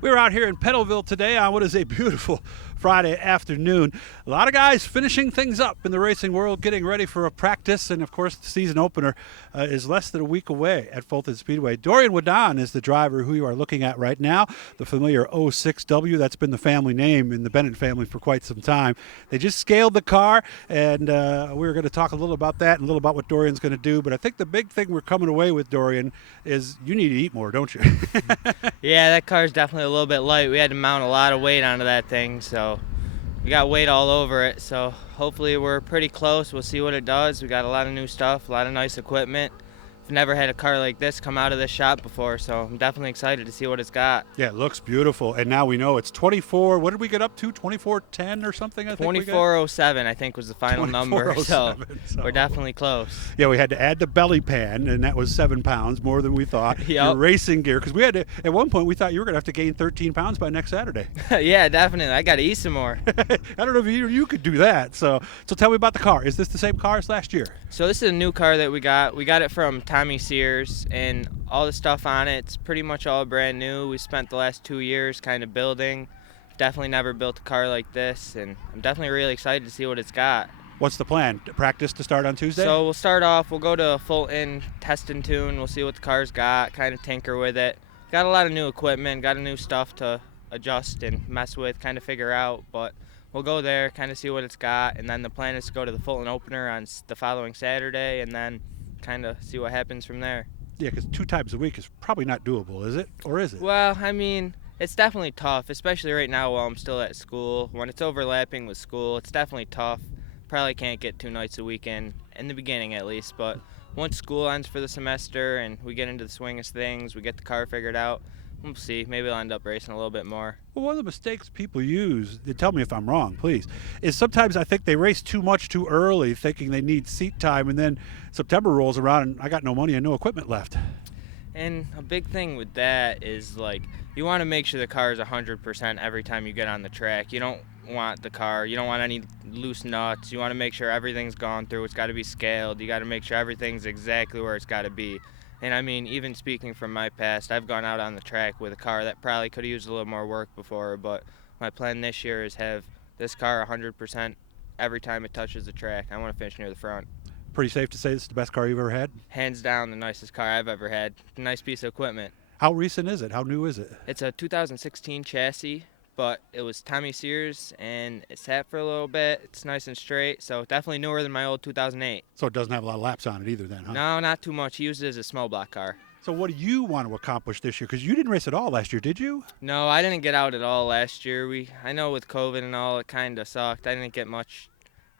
We're out here in Petalville today on what is a beautiful Friday afternoon. A lot of guys finishing things up in the racing world, getting ready for a practice, and of course the season opener is less than a week away at Fulton Speedway. Dorian Wahdan is the driver who you are looking at right now, the familiar 06W. That's been the family name in the Bennett family for quite some time. They just scaled the car, and we're going to talk a little about that and a little about what Dorian's going to do. But I think the big thing we're coming away with, Dorian, is you need to eat more, don't you? Yeah, that car's definitely a little bit light. We had to mount a lot of weight onto that thing, so we got weight all over it. So hopefully we're pretty close. We'll see what it does. We got a lot of new stuff, a lot of nice equipment. I've never had a car like this come out of this shop before, so I'm definitely excited to see what it's got. Yeah, it looks beautiful. And now we know it's 24. What did we get up to? 2410 or something, I think. 2407, I think, was the final number. So we're definitely close. Yeah, we had to add the belly pan, and that was 7 pounds, more than we thought. Yep. Your racing gear, because we had to, at one point, we thought you were going to have to gain 13 pounds by next Saturday. Yeah, definitely. I got to eat some more. I don't know if you could do that. So tell me about the car. Is this the same car as last year? So this is a new car that we got. We got it from Tommy Sears, and all the stuff on it's pretty much all brand new. We spent the last 2 years kind of building. Definitely never built a car like this, and I'm definitely really excited to see what it's got. What's the plan? Practice to start on Tuesday? So we'll start off, we'll go to Fulton, test and tune, we'll see what the car's got, kind of tinker with it. Got a lot of new equipment, got a new stuff to adjust and mess with, kind of figure out, but we'll go there, kind of see what it's got, and then the plan is to go to the Fulton opener on the following Saturday, and then kind of see what happens from there. Yeah, because 2 times a week is probably not doable, is it? Or is it? Well, I mean, it's definitely tough, especially right now while I'm still at school. When it's overlapping with school, it's definitely tough. Probably can't get 2 nights a weekend, in the beginning at least, but once school ends for the semester and we get into the swing of things, we get the car figured out, we'll see. Maybe I'll end up racing a little bit more. Well, one of the mistakes people use, tell me if I'm wrong, please, is sometimes I think they race too much too early, thinking they need seat time, and then September rolls around and I got no money and no equipment left. And a big thing with that is, like, you want to make sure the car is 100% every time you get on the track. You don't want any loose nuts. You want to make sure everything's gone through. It's got to be scaled. You got to make sure everything's exactly where it's got to be. And I mean, even speaking from my past, I've gone out on the track with a car that probably could have used a little more work before, but my plan this year is have this car 100% every time it touches the track. I want to finish near the front. Pretty safe to say this is the best car you've ever had? Hands down the nicest car I've ever had. Nice piece of equipment. How recent is it? How new is it? It's a 2016 chassis, but it was Tommy Sears, and it sat for a little bit. It's nice and straight, so definitely newer than my old 2008. So it doesn't have a lot of laps on it either then, huh? No, not too much. He used it as a small block car. So what do you want to accomplish this year? Because you didn't race at all last year, did you? No, I didn't get out at all last year. I know with COVID and all, it kind of sucked. I didn't get much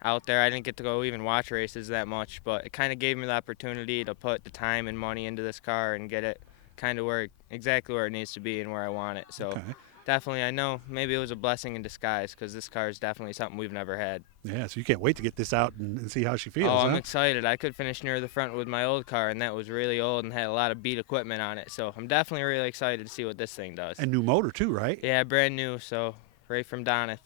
out there. I didn't get to go even watch races that much, but it kind of gave me the opportunity to put the time and money into this car and get it kind of exactly where it needs to be and where I want it. So okay. Definitely, I know maybe it was a blessing in disguise because this car is definitely something we've never had. Yeah, so you can't wait to get this out and see how she feels, Oh, I'm huh? excited. I could finish near the front with my old car, and that was really old and had a lot of beat equipment on it. So I'm definitely really excited to see what this thing does. And new motor too, right? Yeah, brand new, so right from Doneth.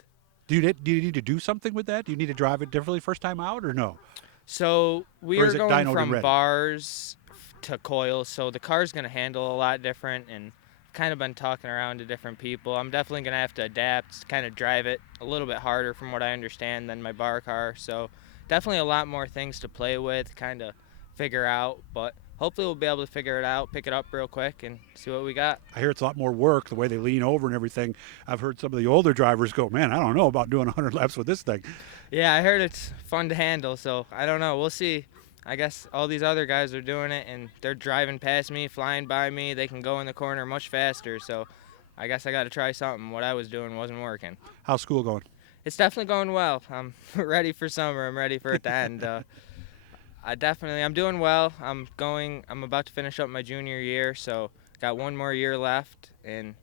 Do you need to do something with that? Do you need to drive it differently first time out or no? So we Or are is it going dyno from ready? bars to coils, so the car's going to handle a lot different, and kind of been talking around to different people. I'm definitely going to have to adapt, kind of drive it a little bit harder from what I understand than my bar car. So definitely a lot more things to play with, kind of figure out, but hopefully we'll be able to figure it out, pick it up real quick and see what we got. I hear it's a lot more work, the way they lean over and everything. I've heard some of the older drivers go, man, I don't know about doing 100 laps with this thing. Yeah, I heard it's fun to handle, so I don't know. We'll see. I guess all these other guys are doing it, and they're driving past me, flying by me. They can go in the corner much faster, so I guess I got to try something. What I was doing wasn't working. How's school going? It's definitely going well. I'm ready for summer. I'm ready for it to end. I'm doing well. I'm about to finish up my junior year, so got one more year left and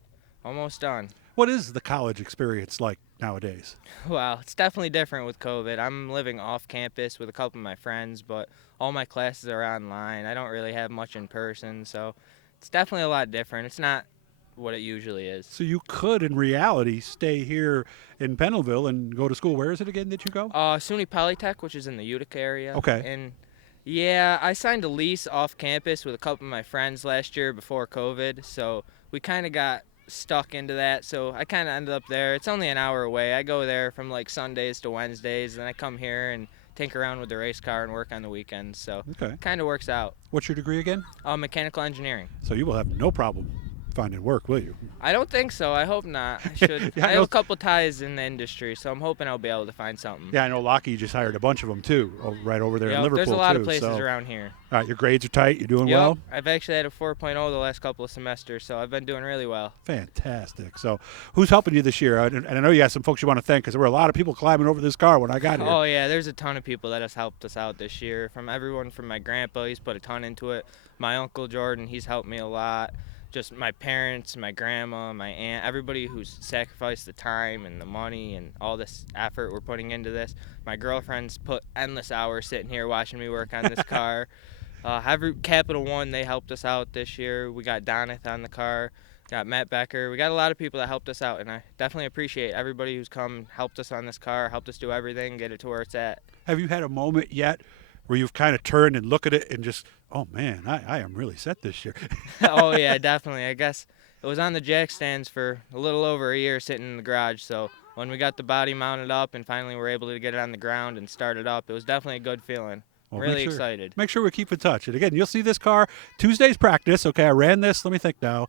almost done. What is the college experience like nowadays? Well, it's definitely different with COVID. I'm living off campus with a couple of my friends, but all my classes are online. I don't really have much in person, so it's definitely a lot different. It's not what it usually is. So you could, in reality, stay here in Pennellville and go to school. Where is it again that you go? SUNY Polytech, which is in the Utica area. Okay. And yeah, I signed a lease off campus with a couple of my friends last year before COVID, so we kind of got stuck into that, so I kind of ended up there. It's only an hour away. I go there from like Sundays to Wednesdays, and I come here and tinker around with the race car and work on the weekends. So Okay. kind of works out. What's your degree again? Mechanical engineering. So you will have no problem finding work, will you? I don't think so. I hope not. I should. Yeah, I I have know- a couple ties in the industry, so I'm hoping I'll be able to find something. Yeah, I know Lockheed just hired a bunch of them too, right over there in Yep, Liverpool there's a lot too. of places so. around here. All right, your grades are tight. You're doing Yep, well. I've actually had a 4.0 the last couple of semesters, so I've been doing really well. Fantastic. So, who's helping you this year? And I know you have some folks you want to thank because there were a lot of people climbing over this car when I got here. Oh yeah, there's a ton of people that has helped us out this year. From everyone from my grandpa, he's put a ton into it. My uncle Jordan, he's helped me a lot. Just my parents, my grandma, my aunt, everybody who's sacrificed the time and the money and all this effort we're putting into this. My girlfriend's put endless hours sitting here watching me work on this car. Every Capital One, they helped us out this year. We got Doneth on the car, got Matt Becker. We got a lot of people that helped us out, and I definitely appreciate everybody who's come, helped us on this car, helped us do everything, get it to where it's at. Have you had a moment yet where you've kind of turned and look at it and just, oh man, I am really set this year? Oh yeah, definitely. I guess it was on the jack stands for a little over a year sitting in the garage, so when we got the body mounted up and finally were able to get it on the ground and start it up, it was definitely a good feeling. Well, Really make sure- excited. Make sure we keep in touch. And again, you'll see this car Tuesday's practice. Okay, I ran this, let me think now,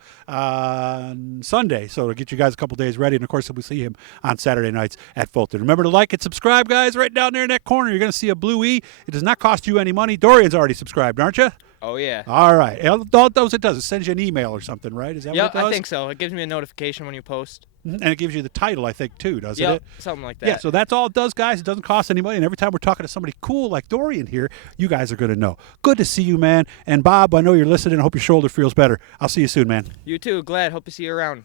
Sunday. So to get you guys a couple days ready. And of course, we'll see him on Saturday nights at Fulton. Remember to like and subscribe, guys, right down there in that corner. You're going to see a blue E. It does not cost you any money. Dorian's already subscribed, aren't you? Oh yeah. All right. All it does, it does. It sends you an email or something, right? Is that Yeah, what it does? I think so. It gives me a notification when you post. And it gives you the title, I think, too, doesn't Yep, it? something like that. Yeah, so that's all it does, guys. It doesn't cost any money. And every time we're talking to somebody cool like Dorian here, you guys are going to know. Good to see you, man. And Bob, I know you're listening. I hope your shoulder feels better. I'll see you soon, man. You too. Glad. Hope to see you around.